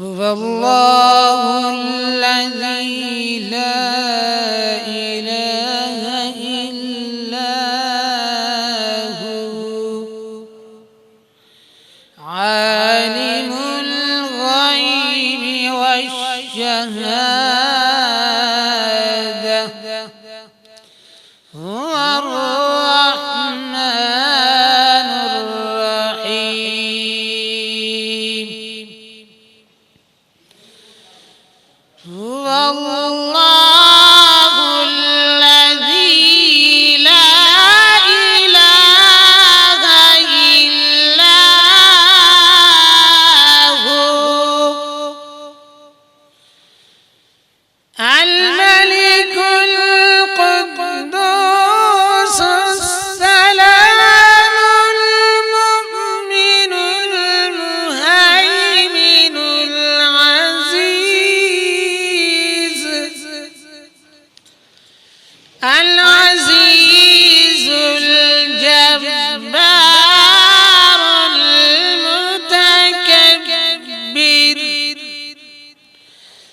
واللہ الذی لا الہ الا هو عالم الغیب والشہادہ هو الرحمن الرحیم هو اللہ الذی لا الہ الا هو الملك القدوس السلام المؤمن المهيمن العزيز الجبار المتكبر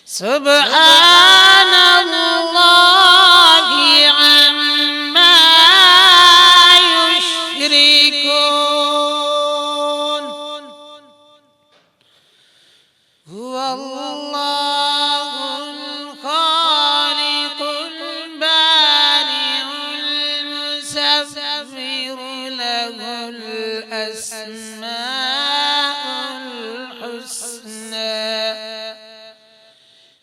سبحان الله عما يشركون هو الله الخالق البارئ المصور له الأسماء الحسنى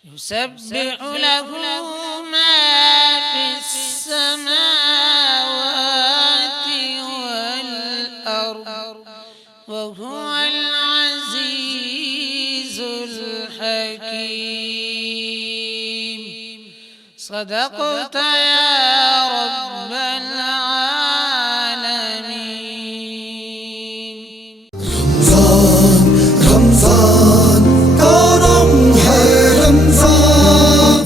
يسبح له ما في السماوات والأرض وهو العزيز الحكيم صدقت يا رب العالمين. رمضان کرم ہے رمضان.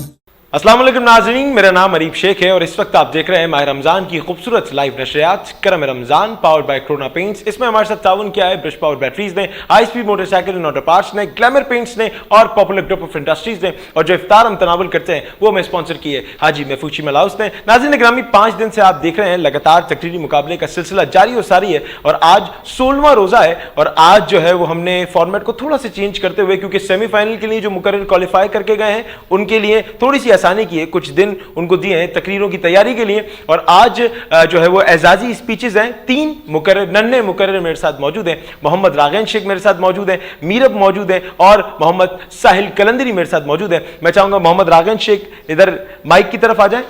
السلام علیکم ناظرین، میرا نام عریب شیخ ہے اور اس وقت آپ دیکھ رہے ہیں ماہ رمضان کی خوبصورت لائیو نشریات کرم رمضان پاورڈ بائی کرونا پینٹس. اس میں ہمارے ساتھ تعاون کیا ہے برش پاور بیٹریز نے، high speed motor cycle and auto parts نے، گلیمر پینٹس نے اور پاپولر گروپ آف انڈسٹریز نے، اور جو افطار ہم تناول کرتے ہیں وہ ہمیں اسپانسر کیے حاجی محفوظ ملاؤس نے. ناظرین گرامی، 5 دن سے آپ دیکھ رہے ہیں لگاتار تقریری مقابلے کا سلسلہ جاری و ساری ہے اور آج 16واں روزہ ہے. اور آج جو ہے وہ ہم نے فارمیٹ کو تھوڑا سا چینج کرتے ہوئے، کیونکہ سیمی فائنل کے لیے جو مقرر کوالیفائی کر کے گئے ہیں ان کے لیے تھوڑی سی آسانی کی ہے، کچھ دن ان کو دیے ہیں تقریروں کی تیاری کے لیے. اور آج جو ہے وہ اعزازی اسپیچز ہیں. 3 مقرر ننھے مقرر میرے ساتھ موجود ہیں. محمد راغین شیخ میرے ساتھ موجود ہیں، میرب موجود ہیں اور محمد ساحل کلندری میرے ساتھ موجود ہیں. میں چاہوں گا محمد راغین شیخ ادھر مائک کی طرف آ جائیں.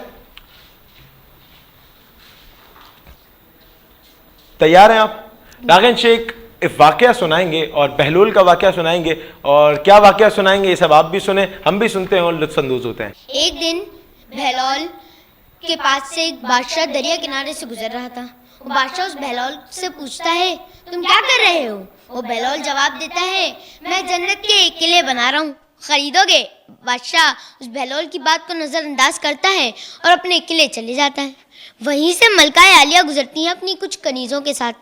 تیار ہیں آپ؟ راغین شیخ واقعہ سنائیں گے اور بہلول کا واقعہ سنائیں گے، اور کیا واقعہ سنائیں گے یہ سب آپ بھی سنیں، ہم بھی سنتے ہیں اور لطف اندوز ہوتے ہیں. ایک دن بہلول کے پاس سے ایک بادشاہ دریا کنارے سے گزر رہا تھا. وہ بادشاہ اس بہلول سے پوچھتا ہے تم کیا کر رہے ہو؟ وہ بہلول جواب دیتا ہے میں جنت کے ایک قلعے بنا رہا ہوں، خریدو گے؟ بادشاہ اس بہلول کی بات کو نظر انداز کرتا ہے اور اپنے قلعے چلے جاتا ہے. وہیں سے ملکہ عالیہ گزرتی ہیں اپنی کچھ کنیزوں کے ساتھ.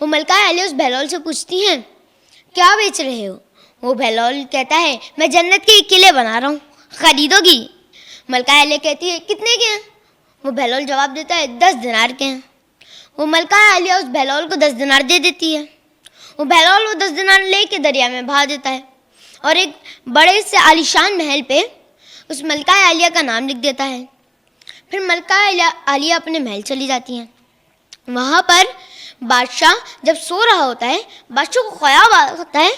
وہ ملکہ عالیہ اس بہلول سے پوچھتی ہیں کیا بیچ رہے ہو؟ وہ بہلول کہتا ہے میں جنت کے ایک قلعے بنا رہا ہوں، خریدو گی؟ ملکہ عالیہ کہتی ہے کتنے کے ہیں؟ وہ بہلول جواب دیتا ہے 10 دینار کے ہیں. وہ ملکہ عالیہ اس بہلول کو 10 دینار دے دیتی ہے. وہ بہلول وہ 10 دینار لے کے دریا میں بہا دیتا ہے اور ایک بڑے سے عالیشان محل پہ اس ملکہ عالیہ کا نام لکھ دیتا ہے. پھر ملکہ عالیہ اپنے محل چلی جاتی ہیں. وہاں پر بادشاہ جب سو رہا ہوتا ہے، بادشاہ کو خیال ہوتا ہے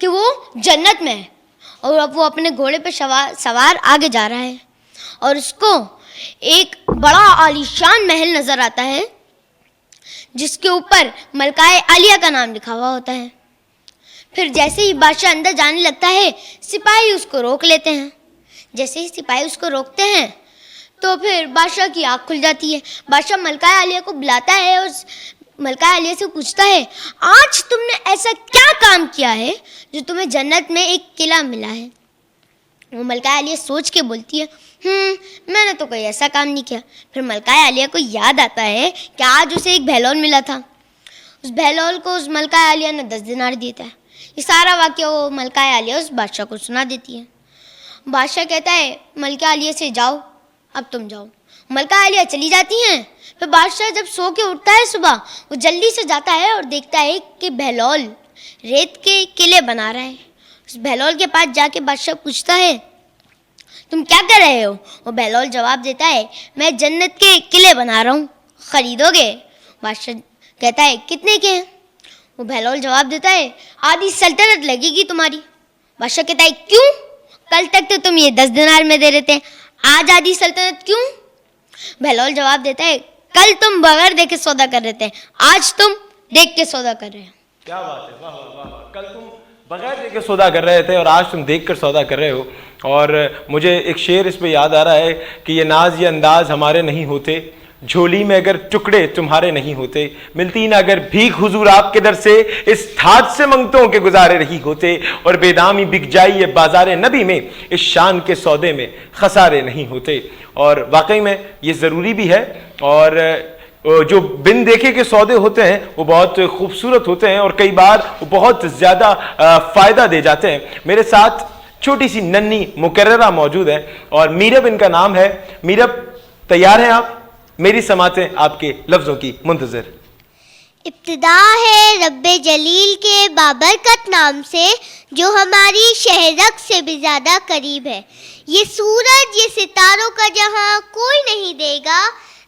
کہ وہ جنت میں ہے اور اب وہ اپنے گھوڑے پہ سوار آگے جا رہا ہے اور اس کو ایک بڑا عالیشان محل نظر آتا ہے جس کے اوپر ملکہ عالیہ کا نام لکھا ہوا ہوتا ہے. پھر جیسے ہی بادشاہ اندر جانے لگتا ہے سپاہی اس کو روک لیتے ہیں. جیسے ہی سپاہی اس کو روکتے ہیں تو پھر بادشاہ کی آنکھ کھل جاتی ہے. بادشاہ ملکہ عالیہ کو بلاتا ہے اور ملکہ عالیہ سے پوچھتا ہے آج تم نے ایسا کیا کام کیا ہے جو تمہیں جنت میں ایک قلعہ ملا ہے؟ وہ ملکہ عالیہ سوچ کے بولتی ہے میں نے تو کوئی ایسا کام نہیں کیا. پھر ملکہ عالیہ کو یاد آتا ہے کہ آج اسے ایک بہلول ملا تھا. اس بہلول کو اس ملکہ عالیہ نے 10 دینار دیے تھے. یہ سارا واقعہ وہ ملکہ عالیہ اس بادشاہ کو سنا دیتی ہے. بادشاہ کہتا ہے ملکہ عالیہ سے جاؤ، اب تم جاؤ. ملکہ عالیہ چلی جاتی ہیں. پھر بادشاہ جب سو کے اٹھتا ہے صبح، وہ جلدی سے جاتا ہے اور دیکھتا ہے کہ بہلول ریت کے قلعے بنا رہا ہے. اس بہلول کے پاس جا کے بادشاہ پوچھتا ہے تم کیا کر رہے ہو؟ وہ بہلول جواب دیتا ہے میں جنت کے قلعے بنا رہا ہوں، خریدو گے؟ بادشاہ کہتا ہے کتنے کے ہیں؟ وہ بہلول جواب دیتا ہے آدھی سلطنت لگے گی تمہاری. بادشاہ کہتا ہے کیوں؟ کل تک تو تم یہ 10 دینار میں دے رہے تھے، آج آدھی سلطنت کیوں؟ بہلول جواب دیتا ہے کل تم بغیر دیکھے سودا کر رہے تھے، آج تم دیکھ کے سودا کر رہے ہو. کیا بات ہے، واہ واہ واہ. کل تم بغیر دیکھ کے سودا کر رہے تھے اور آج تم دیکھ کر سودا کر رہے ہو. اور مجھے ایک شعر اس پہ یاد آ رہا ہے کہ یہ ناز یہ انداز ہمارے نہیں ہوتے، جھولی میں اگر ٹکڑے تمہارے نہیں ہوتے، ملتی نہ اگر بھیک حضور آپ کے در سے، اس ٹھاٹ سے منگتوں کے گزارے نہیں ہوتے، اور بے دامی بک جائی یہ بازار نبی میں، اس شان کے سودے میں خسارے نہیں ہوتے. اور واقعی میں یہ ضروری بھی ہے. اور جو بن دیکھے کے سودے ہوتے ہیں وہ بہت خوبصورت ہوتے ہیں اور کئی بار وہ بہت زیادہ فائدہ دے جاتے ہیں. میرے ساتھ چھوٹی سی ننھی مکررہ موجود ہے اور میرب ان کا نام ہے. میرب تیار ہیں آپ؟ میری سماعتیں آپ کے لفظوں کی منتظر. ابتدا ہے رب جلیل کے بابرکت نام سے جو ہماری شہرک سے بھی زیادہ قریب ہے. یہ سورج یہ ستاروں کا جہاں کوئی نہیں دے گا،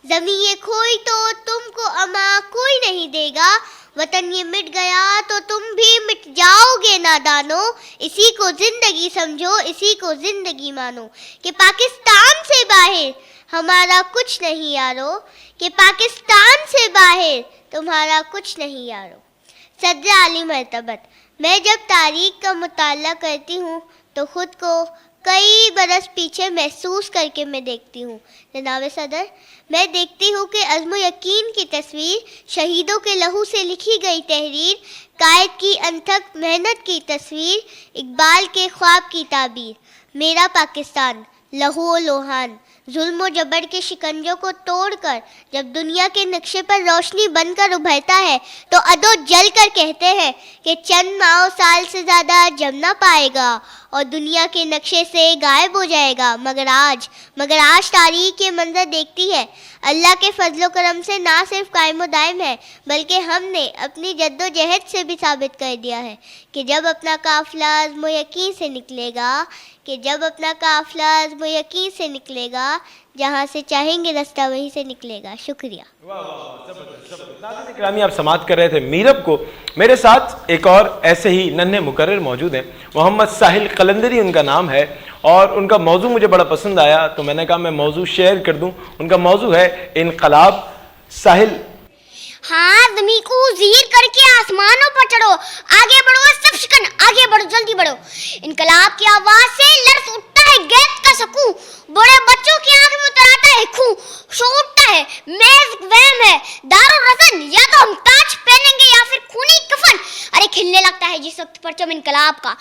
زمین یہ کھوئی تو تم کو اما کوئی نہیں دے گا، وطن یہ مٹ گیا تو تم بھی مٹ جاؤ گے نادانو، اسی کو زندگی سمجھو اسی کو زندگی مانو. کہ پاکستان سے باہر ہمارا کچھ نہیں یارو، کہ پاکستان سے باہر تمہارا کچھ نہیں یارو. صدر عالی مرتبت، میں جب تاریخ کا مطالعہ کرتی ہوں تو خود کو کئی برس پیچھے محسوس کر کے میں دیکھتی ہوں. جناب صدر، میں دیکھتی ہوں کہ عزم و یقین کی تصویر، شہیدوں کے لہو سے لکھی گئی تحریر، قائد کی انتھک محنت کی تصویر، اقبال کے خواب کی تعبیر. میرا پاکستان لہو و لوہان، ظلم و جبر کے شکنجوں کو توڑ کر جب دنیا کے نقشے پر روشنی بن کر ابھرتا ہے تو ادو جل کر کہتے ہیں کہ چند ماہ و سال سے زیادہ جم نہ پائے گا اور دنیا کے نقشے سے غائب ہو جائے گا. مگر آج تاریخ یہ منظر دیکھتی ہے. اللہ کے فضل و کرم سے نہ صرف قائم و دائم ہے بلکہ ہم نے اپنی جد و جہد سے بھی ثابت کر دیا ہے کہ جب اپنا قافلہ عزم و یقین سے نکلے گا، جہاں سے چاہیں گے رستہ وہیں سے نکلے گا. شکریہ. ناظرین اکرامی، آپ سماعت کر رہے تھے میرب کو. میرے ساتھ ایک اور ایسے ہی ننھے مکرر موجود ہیں. محمد ساحل قلندری ان کا نام ہے اور ان کا موضوع مجھے بڑا پسند آیا تو میں نے کہا میں موضوع شیئر کر دوں. ان کا موضوع ہے انقلاب. ساحل، ہاں، زمین کو زیر کر کے آسمانوں پر چڑھو، آگے بڑھو سب شکن، آگے بڑھو جلدی بڑھو. انقلاب کی آواز سے لرز اٹھتا ہے گیت کا سکوں، بڑے بچوں کی آنکھ میں اتر آتا ہے خون، شوٹتا ہے میز وہم ہے دار الرسن، یا تو ہم تاج پہنیں گے یا پھر خونی کفن. ارے کھلنے لگتا ہے جس وقت پرچم انقلاب کا،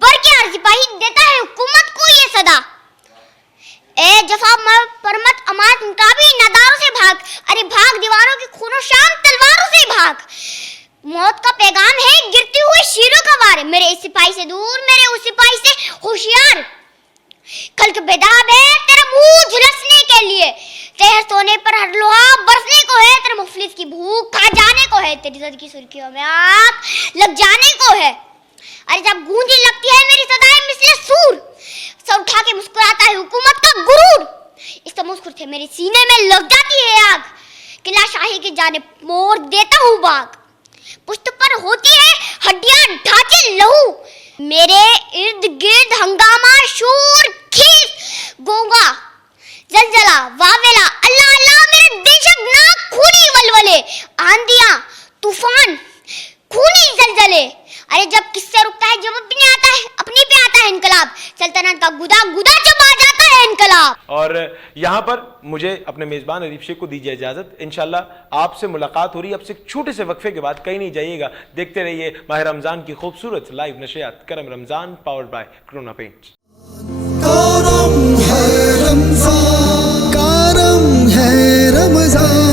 پر کیا سپاہی دیتا ہے حکومت کو یہ صدا، اے جفا پرمت امات متابی نداروں سے بھاگ، ارے بھاگ دیواروں کی خون و شام تلواروں سے بھاگ. موت کا پیغام ہے گرتی ہوئی شیروں کا وار، میرے اس سپاہی سے دور، میرے اس سپاہی سے ہوشیار. کل کے بیداب ہے تیرا منہ جھلسنے کے لیے، تیرے سونے پر ہر لوہا برسنے کو ہے، تیرے مفلس کی بھوک کھا جانے کو ہے، تیری زد کی سرخیوں میں آگ لگ جانے کو ہے. ارے جب گونجی لگتی ہے میری صدائیں مثل سور، سر اٹھا کے مسکراتا ہے حکومت کا غرور. اس تمسخر سے میرے سینے میں لگ جاتی ہے آگ، قلعہ شاہی کی جانب موڑ دیتا ہوں باغ. پشت پر ہوتی ہے ہڈیاں ڈھانچے لہو، میرے ارد گرد ہنگامہ شور کھیس گونگا زلزلہ واویلا اللہ اللہ، میرے دہشت ناک خونی ولولے، آندیاں طوفان خونی زلزلے. ارے جب کس سے رکتا ہے جب اپنی پہ آتا ہے انقلاب، سلطنت کا گدا گدا جب آ جاتا ہے انقلاب. اور یہاں پر مجھے اپنے میزبان ادیب شیخ کو دیجیے اجازت. انشاءاللہ آپ سے ملاقات ہو رہی ہے اب سے ایک چھوٹے سے وقفے کے بعد. کہیں نہیں جائیے گا، دیکھتے رہیے ماہ رمضان کی خوبصورت لائیو نشریات کرم رمضان پاورڈ بائی کرونا پینٹس. کرم ہے رمضان، کرم ہے رمضان.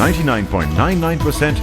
99.99%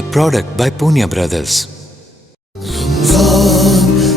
A product by Punya Brothers.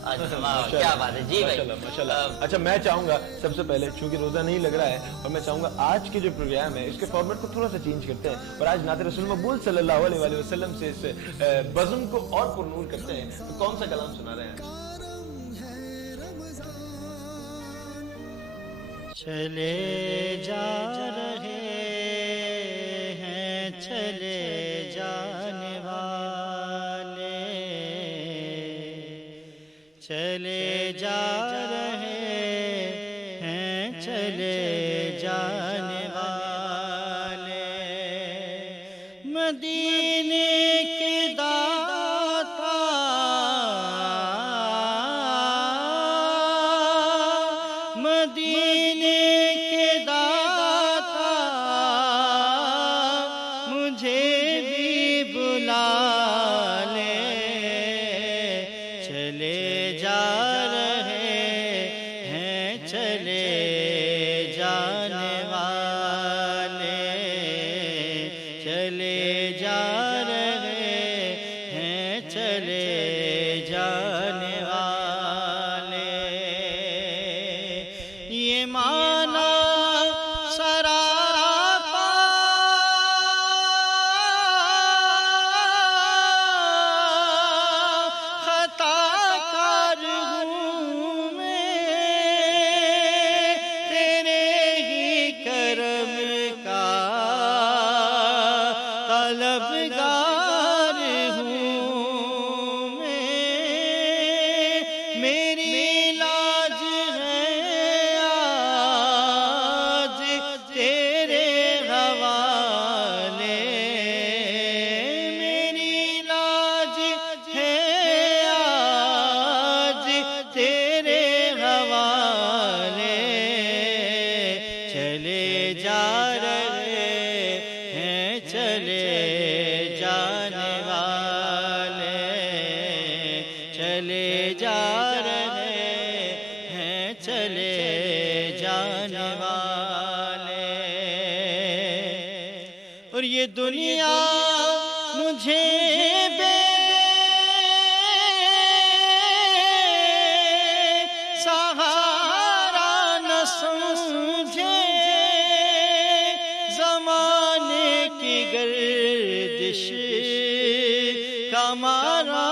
کیا بات ہے جی بھائی. ماشاءاللہ. اچھا میں چاہوں گا سب سے پہلے چونکہ روزہ نہیں لگ رہا ہے اور میں چاہوں گا آج کے جو پروگرام ہے اس کے فارمیٹ کو تھوڑا سا چینج کرتے ہیں اور آج نعت رسول مقبول صلی اللہ علیہ وسلم سے اس بزم کو اور پرنور کرتے ہیں. تو کون سا کلام سنا رہے ہیں؟ چلے جا رہے ہیں چلے جانے والے، چلے جا رہے ہیں چلے جانے والے، مدینے کے داتا مدینے کے داتا مجھے بھی بلا لے، چلے جا رہے ہیں چلے جانے والے، چلے جا رہے ہیں چلے جانے والے. یہ مانا سراپا خطا کار ہوں میں، تیرے ہی کرم کا طلبگار ہوں میں، میری لاج ہے آج تیرے حوالے، میری لاج ہے آج تیرے حوالے، چلے جا رہے ہیں چلے جانے والے، چلے جا رہے ہیں چلے جانے والے. اور یہ دنیا مجھے بے سہارا نہ سمجھے، زمانے کی گردش کا مارا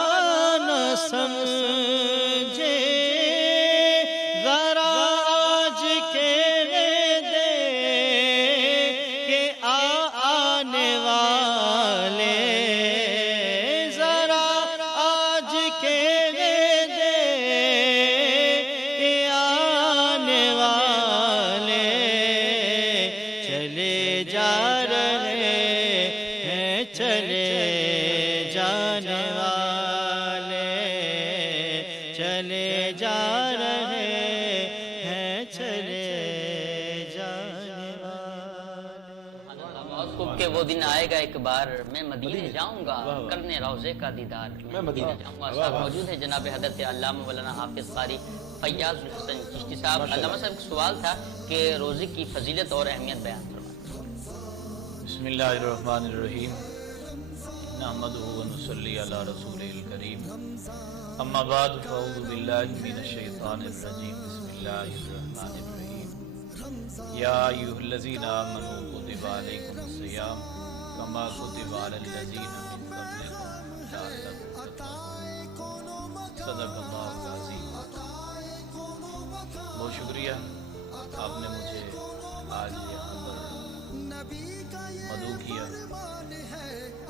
نہ سمجھے، ذرا آج کہہ دے کہ آنے والے، ذرا آج کہہ دے کہ آنے والے، چلے جا رہے ہیں چلے جانے والے، چلے جا رہے ہیں چلے جانے والے. بہت خوب کہ وہ دن آئے گا ایک بار میں مدینے جاؤں گا کرنے روضے کا دیدار، میں مدینے جاؤں گا. صاحب موجود ہے جناب حضرت علامہ مولانا حافظ قاری فیاض الحسن چشتی صاحب. علامہ صاحب کا سوال تھا کہ روزے کی فضیلت اور اہمیت بیان فرمائیں. بسم اللہ الرحمن الرحیم، نحمدہ ونصلی علی رسول الکریم، اما بعد فاعوذ باللہ من الشیطان الرجیم، بسم اللہ الرحمن الرحیم. یا ایھا الذین آمنوا کتب علیکم الصیام کما کتب علی الذین من قبلکم لعلکم تتقون. صدق اللہ العظیم. بہت شکریہ آپ نے مجھے آج یہاں پر مدعو کیا.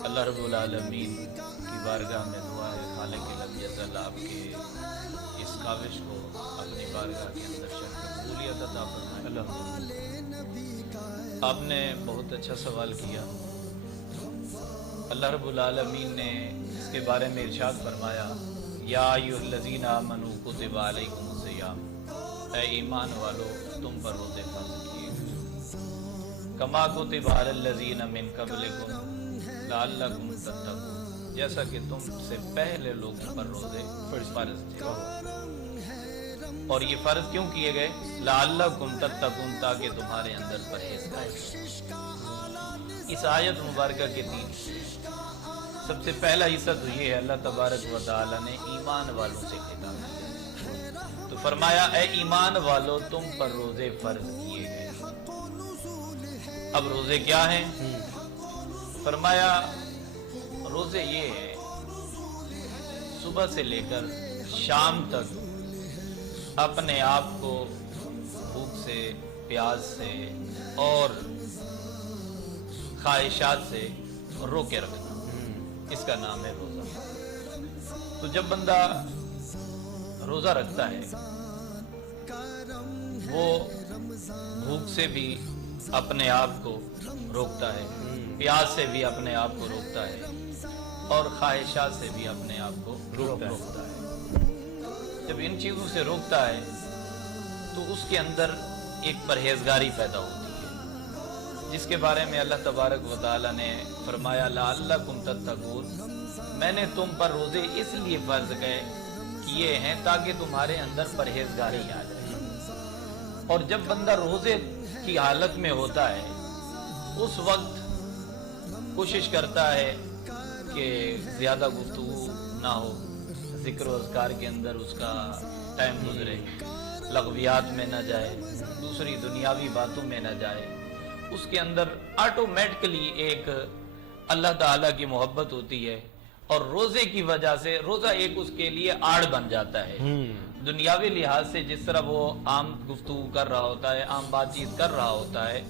اللہ رب العالمین کی بارگاہ میں دعا ہے خالق لم یزل آپ کے اس کاوش کو اپنی بارگاہ کے اندر شرف قبولیت عطا فرمائے. آپ نے بہت اچھا سوال کیا. اللہ رب العالمین نے اس کے بارے میں ارشاد فرمایا، یا ایھا الذین آمنوا کتب علیکم الصیام، اے ایمان والو تم پر روزے فرض کیے گئے، کما کتب علی الذین من قبلکم لعلکم تتقون، جیسا کہ تم سے پہلے لوگوں پر روزے فرض تھے. اور یہ فرض کیوں کیے گئے؟ لعلکم تتقون، تاکہ تمہارے اندر پرہیزگاری. اس آیت مبارکہ کے تین سب سے پہلا حصہ تو یہ ہے، اللہ تبارک و تعالی نے ایمان والوں سے خطاب کیا. فرمایا اے ایمان والو تم پر روزے فرض کیے گئے. اب روزے کیا ہیں؟ فرمایا روزے یہ ہیں صبح سے لے کر شام تک اپنے آپ کو بھوک سے، پیاس سے اور خواہشات سے روکے رکھنا، اس کا نام ہے روزہ. تو جب بندہ روزہ رکھتا ہے وہ بھوک سے بھی اپنے آپ کو روکتا ہے، پیاس سے بھی اپنے آپ کو روکتا ہے اور خواہشات سے بھی اپنے آپ کو روکتا ہے. جب ان چیزوں سے روکتا ہے تو اس کے اندر ایک پرہیزگاری پیدا ہوتی ہے، جس کے بارے میں اللہ تبارک و تعالی نے فرمایا لعلکم تتقون، میں نے تم پر روزے اس لیے فرض کیے ہیں تاکہ تمہارے اندر پرہیزگاری آ جائے. اور جب بندہ روزے کی حالت میں ہوتا ہے اس وقت کوشش کرتا ہے کہ زیادہ گفتگو نہ ہو، ذکر و اذکار کے اندر اس کا ٹائم گزرے، لغویات میں نہ جائے، دوسری دنیاوی باتوں میں نہ جائے. اس کے اندر آٹومیٹکلی ایک اللہ تعالیٰ کی محبت ہوتی ہے اور روزے کی وجہ سے روزہ ایک اس کے لیے آڑ بن جاتا ہے. دنیاوی لحاظ سے جس طرح وہ عام گفتگو کر رہا ہوتا ہے، عام بات چیت کر رہا ہوتا ہے،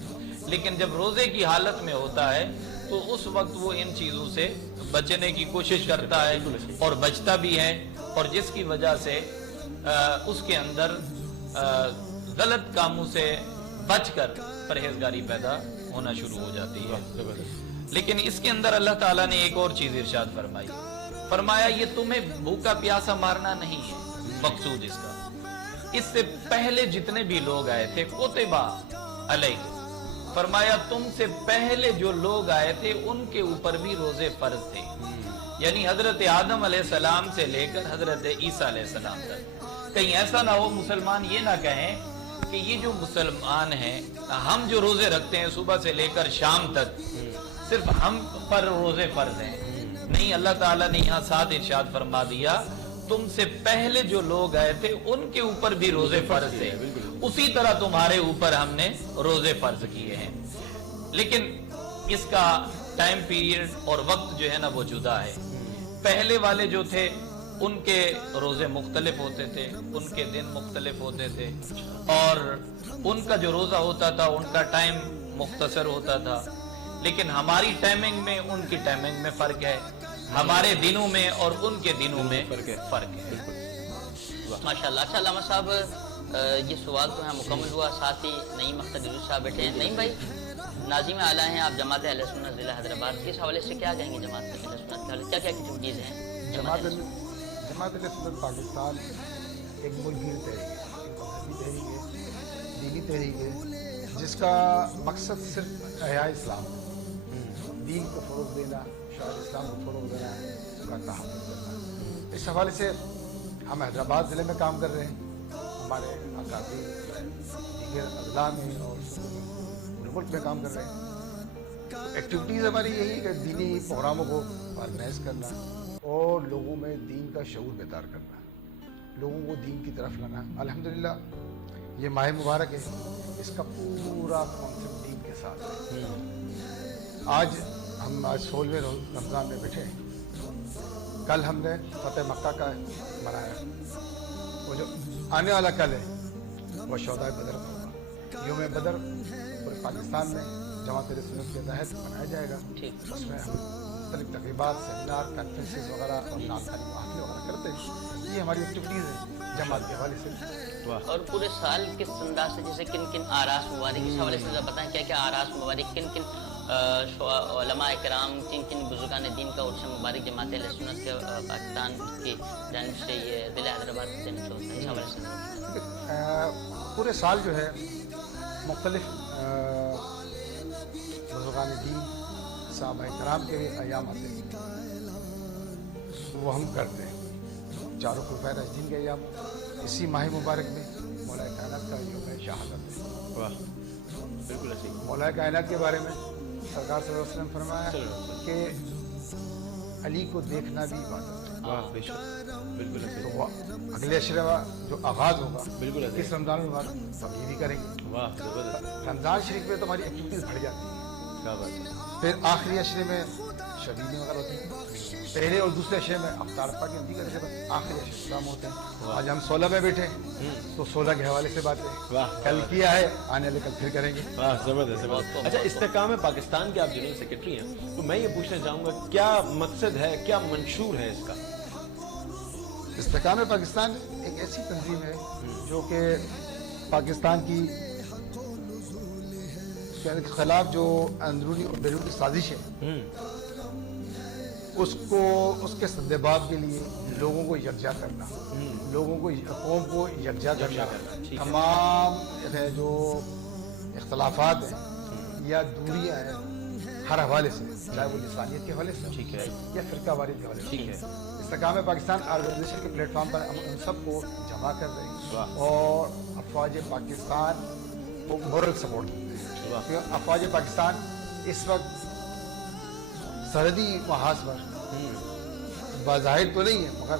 لیکن جب روزے کی حالت میں ہوتا ہے تو اس وقت وہ ان چیزوں سے بچنے کی کوشش کرتا ہے اور بچتا بھی ہے، اور جس کی وجہ سے اس کے اندر غلط کاموں سے بچ کر پرہیزگاری پیدا ہونا شروع ہو جاتی ہے. لیکن اس کے اندر اللہ تعالیٰ نے ایک اور چیز ارشاد فرمائی، فرمایا یہ تمہیں بھوکا پیاسا مارنا نہیں ہے مقصود اس کا. اس سے پہلے جتنے بھی لوگ آئے تھے کوتبہ علیکم، فرمایا تم سے پہلے جو لوگ آئے تھے ان کے اوپر بھی روزے فرض تھے، یعنی حضرت آدم علیہ السلام سے لے کر حضرت عیسیٰ علیہ السلام تک. کہیں ایسا نہ ہو مسلمان یہ نہ کہیں کہ یہ جو مسلمان ہیں ہم جو روزے رکھتے ہیں صبح سے لے کر شام تک صرف ہم پر روزے فرض ہیں. نہیں، اللہ تعالیٰ نے یہاں ساتھ ارشاد فرما دیا تم سے پہلے جو لوگ آئے تھے ان کے اوپر بھی روزے فرض تھے، اسی طرح تمہارے اوپر ہم نے روزے فرض کیے ہیں. لیکن اس کا ٹائم پیریڈ اور وقت جو ہے نا وہ جدا ہے. پہلے والے جو تھے ان کے روزے مختلف ہوتے تھے، ان کے دن مختلف ہوتے تھے، اور ان کا جو روزہ ہوتا تھا ان کا ٹائم مختصر ہوتا تھا. لیکن ہماری ٹائمنگ میں ان کی ٹائمنگ میں فرق ہے، ہمارے دنوں میں اور ان کے دنوں میں فرق ہے. ماشاءاللہ. اچھا علامہ صاحب یہ سوال تو یہاں مکمل ہوا، ساتھ ہی نعیم اختر جلوس صاحب بیٹھے ہیں. نعیم بھائی ناظرین اعلیٰ ہیں آپ جماعت اہل سنت ضلع حیدرآباد، اس حوالے سے کیا کہیں گے؟ جماعت اہل سنت کے حوالے کیا کیا ایکٹیویٹیز ہیں؟ جماعت اہل سنت پاکستان ایک ملک گیر تحریک ہے، مذہبی تحریک ہے، دینی تحریک ہے، جس کا مقصد صرف احیاء اسلام، دین کو فروغ دینا، شاعر اسلام کو فروغ دینا، اس کا تحفظ کرنا. اس حوالے سے ہم حیدرآباد ضلع میں کام کر رہے ہیں، ہمارے اکابر دیگر اضلاع میں اور پورے ملک میں کام کر رہے ہیں. ایکٹیویٹیز ہماری یہی کہ دینی پروگراموں کو آرگنائز کرنا اور لوگوں میں دین کا شعور بیدار کرنا، لوگوں کو دین کی طرف لانا. الحمدللہ یہ ماہ مبارک ہے، اس کا پورا کانسیپٹ دین کے ساتھ ہے. آج 16ویں رمضان میں بیٹھے ہیں، کل ہم نے فتح مکہ کا منایا، وہ جو آنے والا کل ہے وہ شہدائے بدر کا ہوگا. یوم بدر پورے پاکستان میں جماعت اہل سنت کے تحت منایا جائے گا. اس میں ہم مختلف تقریبات، سیمینار، کانفرنسز وغیرہ اور نعت تعلیم محافل وغیرہ کرتے ہیں. یہ ہماری ایکٹیویٹیز ہیں جماعت کے حوالے سے. اور پورے سال کس انداز سے، جیسے کن کن آراس مبارک اس حوالے سے بتائیں، کیا کیا آراس مبارک، کن کن علماء کرام، کن کن بزرگان دین کا عرصہ مبارک جماعت اہل سنت کے پاکستان کی جانب سے یہ ضلع حیدرآباد کی جانب سے ہوتا ہے؟ اس حوالے سے پورے سال جو ہے مختلف بزرگان دین، صحابہ کرام کے ایام آتے ہیں، وہ ہم کرتے ہیں. چاروں خلفائے راشدین کے ایام اسی ماہ مبارک میں مولا کائنات کا یوم شہادت ہے. بالکل ایسے. مولا کائنات کے بارے میں سرکار صلی اللہ علیہ وسلم فرمایا کہ علی کو دیکھنا بھی عبادت ہے. واہ بے شک بالکل تو وہ اگلے عشرے کا جو آغاز ہوگا بالکل اس رمضان المبارک ہم یہ بھی کریں گے. واہ زبردست رمضان شریف میں تو ہماری ایکٹیویٹیز بڑھ جاتی ہیں. کیا بات ہے پھر آخری عشرے میں شبیلیں وغیرہ ہوتی ہیں. پہلے اور دوسرے عشرے میں افطار پاک کے دیگر عشرے میں آخری عشرے کام ہوتے ہیں. آج ہم 16 میں بیٹھے تو 16 کے حوالے سے باتیں واہ کل کیا ہے, آنے والے کل پھر کریں گے. واہ زبردست زبردست. اچھا استحکام پاکستان کے آپ جنرل سیکرٹری ہیں تو میں یہ پوچھنا چاہوں گا کیا مقصد ہے کیا منشور ہے اس کا؟ استحکام پاکستان ایک ایسی تنظیم ہے جو کہ پاکستان کی خلاف جو اندرونی اور بیرونی سازش ہے اس کے سدباب کے لیے لوگوں کو یکجا کرنا, لوگوں کو قوم کو یکجا کرنا, تمام جو اختلافات ہیں یا دوریاں ہیں ہر حوالے سے, چاہے وہ لسانیت کے حوالے سے ٹھیک ہے یا فرقہ واریت کے حوالے سے. ٹھیک ہے استحکام پاکستان آرگنائزیشن کے پلیٹ فارم پر ہم ان سب کو جمع کر رہے ہیں اور افواج پاکستان کو مورل سپورٹ. افواج پاکستان اس وقت سرحدی محاذ پر بظاہر تو نہیں ہے مگر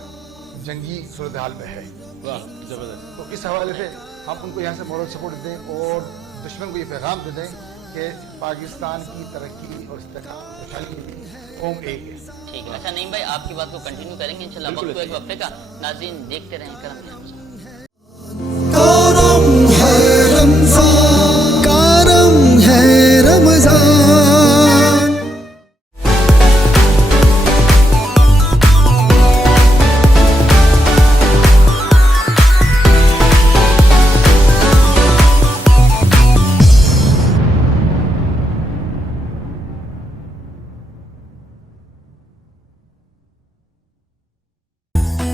جنگی صورتحال میں ہے. واہ زبردست. تو اس حوالے سے ہم ان کو یہاں سے مورل سپورٹ دیں اور دشمن کو یہ پیغام دے دیں کہ پاکستان کی ترقی اور استحکام خوشحالی کے لیے قوم ایک ہے. ٹھیک ہے. اچھا نعیم بھائی آپ کی بات کو کنٹینیو کریں گے انشاءاللہ. وقت کو ایک وقفے کا. ناظرین دیکھتے رہیں کرم رمضان. کرم ہے رمضان, کرم ہے رمضان.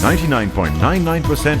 99.99%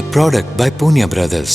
A product by Punya Brothers.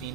3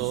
2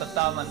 57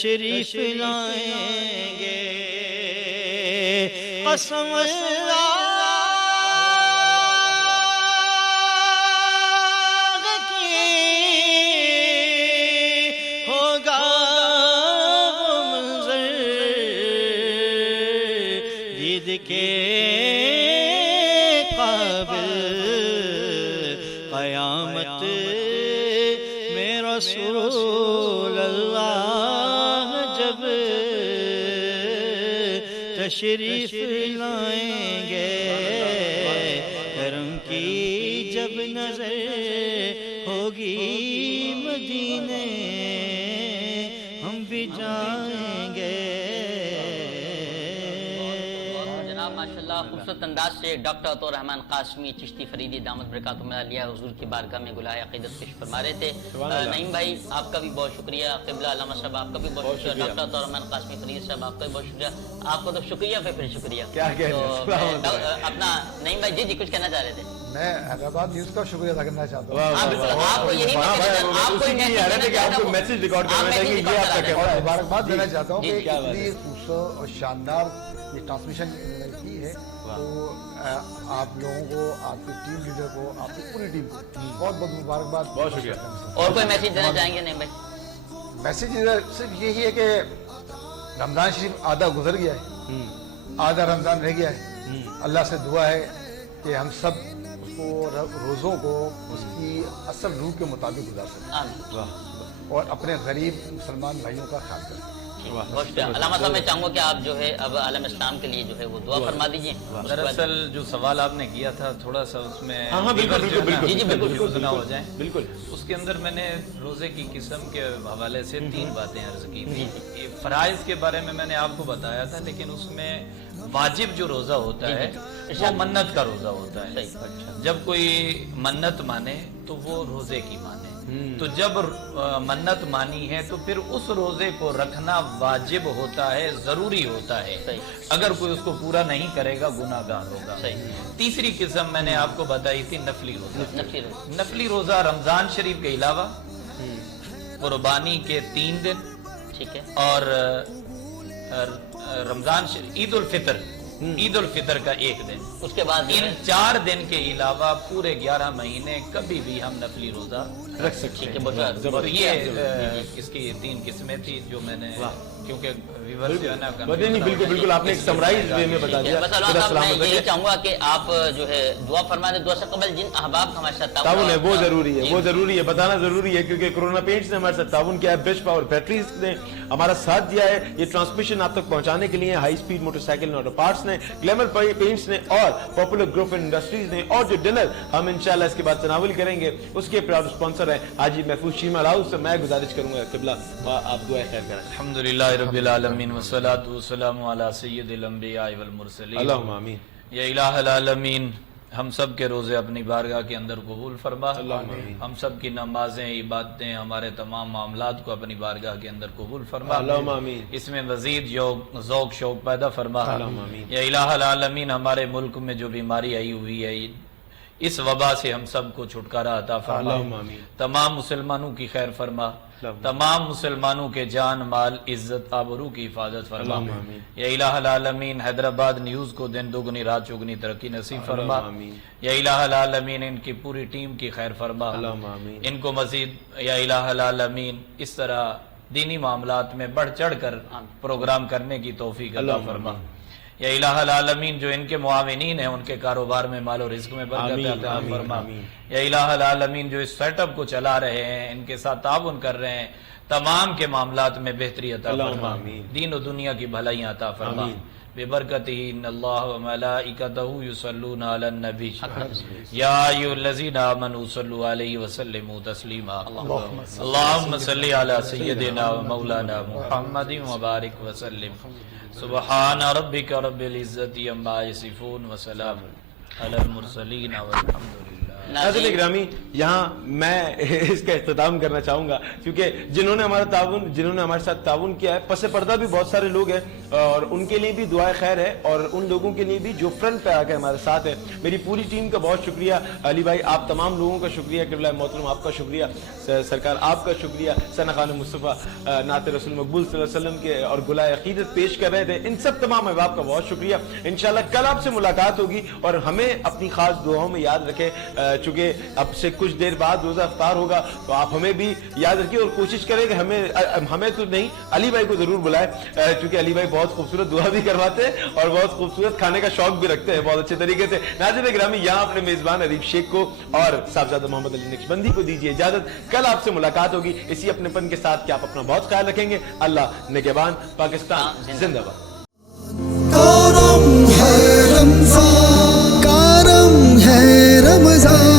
تشریف لائیں گے قسم اللہ کی ہوگا وہ منظر دید کے قابل قیامت میں رسول اللہ جب تشریف لائیں گے کرم کی جب نظر ہوگی مدینے ہم بھی جائیں گے. جناب ماشاءاللہ خوبصورت انداز سے ڈاکٹر عطا رحمان قاسمی چشتی فریدی دامت برکاتہم عالیہ حضور کی بارگاہ میں گلہائے عقیدت پیش فرما رہے تھے. نعیم بھائی آپ کا بھی بہت شکریہ. قبلہ علامہ صاحب آپ کا بھی بہت شکریہ. ڈاکٹر عطا رحمان قاسمی فریدی صاحب آپ کا بھی بہت شکریہ. آپ کو تو شکریہ پھر شکریہ. اپنا نعیم بھائی جی کچھ کہنا چاہ رہے تھے. میں حیدرآباد نیوز کا شکریہ ادا کرنا چاہتا ہوں. اور مبارکباد دینا چاہتا ہوں کہ اتنی خوبصورت اور شاندار یہ ٹرانسمیشن کی ہے. تو آپ لوگوں کو, آپ کے ٹیم لیڈر کو, آپ کی پوری ٹیم کو بہت بہت مبارکباد. بہت شکریہ. اور کوئی میسیج دینا چاہیں گے نعیم بھائی؟ میسیج صرف یہی ہے کہ رمضان شریف آدھا گزر گیا ہے, آدھا رمضان رہ گیا ہے. اللہ سے دعا ہے کہ ہم سب اس کو روزوں کو اس کی اصل روح کے مطابق گزار سکیں اور اپنے غریب مسلمان بھائیوں کا خیال کریں. بہت شکریہ. علامہ صاحب میں چاہوں گا کہ آپ جو ہے اب عالم اسلام کے لیے جو ہے وہ دعا فرما دیجیے. دراصل جو سوال آپ نے کیا تھا تھوڑا سا اس میں جی جی بالکل نہ ہو جائیں. بالکل اس کے اندر میں نے روزے کی قسم کے حوالے سے 3 باتیں عرض کی تھی. فرائض کے بارے میں نے آپ کو بتایا تھا, لیکن اس میں واجب جو روزہ ہوتا ہے وہ منت کا روزہ ہوتا ہے. جب کوئی منت مانے تو وہ روزے کی مانے. تو جب منت مانی ہے تو پھر اس روزے کو رکھنا واجب ہوتا ہے, ضروری ہوتا ہے. اگر کوئی اس کو پورا نہیں کرے گا گناہ گار ہوگا. تیسری قسم میں نے آپ کو بتائی تھی نفلی روزہ. نفلی روزہ رمضان شریف کے علاوہ قربانی کے 3 دن, ٹھیک ہے, اور رمضان عید الفطر کا 1 دن. اس کے بعد ان 4 دن کے علاوہ پورے 11 مہینے کبھی بھی ہم نفلی روزہ رکھ سکتے ہیں. یہ اس کی 3 قسمیں تھی جو میں نے, کیونکہ ویورز جو ہے نا بالکل آپ نے ایک سمرائز وے میں بتا دیا. میں یہی چاہوں گا کہ آپ جو ہے دعا فرما دیں. دعا سے قبل جن احباب ہمارے ساتھ تعاون ہے وہ ضروری ہے بتانا ضروری ہے, کیونکہ کورونا پینٹس نے ہمارے ساتھ تعاون کیا ہے, برج پاور بیٹریز نے ہمارا ساتھ دیا ہے یہ ٹرانسمیشن آپ تک پہنچانے کے لیے. High speed motor cycle and auto parts نے, گلیمر پینٹس نے اور پاپولر گروپ انڈسٹریز نے. اور جو ڈنر ہم انشاءاللہ اس کے بعد تناول کریں گے اس کے پراؤڈ اسپانسر ہیں حاجی محفوظ شیما لاؤس. سے میں گزارش کروں گا قبلہ آپ دعا خیر کریں. الحمدللہ رب العالمین والصلاة والسلام علی سید الانبیاء والمرسلین. اللہم آمین. یا الہ العالمین ہم سب کے روزے اپنی بارگاہ کے اندر قبول فرما. ہم سب کی نمازیں, عبادتیں, ہمارے تمام معاملات کو اپنی بارگاہ کے اندر قبول فرما. اس میں مزید ذوق شوق پیدا فرما. یا الہ العالمین ہمارے ملک میں جو بیماری آئی ہوئی ہے اس وبا سے ہم سب کو چھٹکارا عطا فرما. تمام مسلمانوں کی خیر فرما. تمام مسلمانوں کے جان مال عزت آبرو کی حفاظت فرما. یا الہ العالمین حیدرآباد نیوز کو دن دوگنی رات چوگنی ترقی نصیب فرما. یا الہ العالمین ان کی پوری ٹیم کی خیر فرما. ان کو مزید یا الہ العالمین اس طرح دینی معاملات میں بڑھ چڑھ کر پروگرام کرنے کی توفیق عطا فرما. یا الہ العالمین جو ان کے معاونین ہیں ان کے کاروبار میں مال و رزق میں برکت عطا فرما. یا الہ العالمین جو اس سیٹ اپ کو چلا رہے ہیں ان کے ساتھ تعاون کر رہے ہیں تمام کے معاملات میں بہتری عطا فرما. دین و دنیا کی بھلائیاں عطا فرما. ببرکتہ ان اللہ و ملائکتہ یصلون علی النبی یا ایھا الذین آمنوا صلوا علیہ وسلموا تسلیما. اللہم صلی علی سیدنا و مولانا محمد وبارک وسلم. سبحان ربک رب العزت عما یصفون وسلام علی المرسلین والحمد للہ. ناظرین گرامی یہاں میں اس کا اختتام کرنا چاہوں گا کیونکہ جنہوں نے ہمارے ساتھ تعاون کیا ہے پس پردہ بھی بہت سارے لوگ ہیں. اور ان کے لیے بھی دعائے خیر ہے اور ان لوگوں کے لیے بھی جو فرنٹ پہ آ کے ہمارے ساتھ ہے. میری پوری ٹیم کا بہت شکریہ. علی بھائی آپ تمام لوگوں کا شکریہ. قبلہ محترم آپ کا شکریہ. سرکار آپ کا شکریہ. ثنا خانم مصطفیٰ نعت رسول مقبول صلی اللہ علیہ وسلم کے اور گلائے عقیدت پیش کر رہے تھے. ان سب تمام احباب کا بہت شکریہ. انشاءاللہ کل آپ سے ملاقات ہوگی اور ہمیں اپنی خاص دعاؤں میں یاد رکھیں. چونکہ اب سے کچھ دیر بعد روزہ افطار ہوگا تو آپ ہمیں بھی یاد رکھیں اور کوشش کریں کہ ہمیں تو نہیں علی بھائی کو ضرور بلائیں, چونکہ علی بھائی بہت خوبصورت دعا بھی کرواتے ہیں اور بہت خوبصورت کھانے کا شوق بھی رکھتے ہیں بہت اچھے طریقے سے. ناظرین گرامی, یہاں اپنے میزبان حریف شیخ کو اور صاحبزادہ محمد علی نقشبندی کو دیجیے اجازت. کل آپ سے ملاقات ہوگی اسی اپنے پن کے ساتھ کہ آپ اپنا بہت خیال رکھیں گے. اللہ نگہبان. پاکستان زندہ باد. کرم ہے رمضان, کرم ہے رمضان.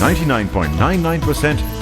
99.99%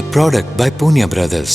A product by Punya Brothers.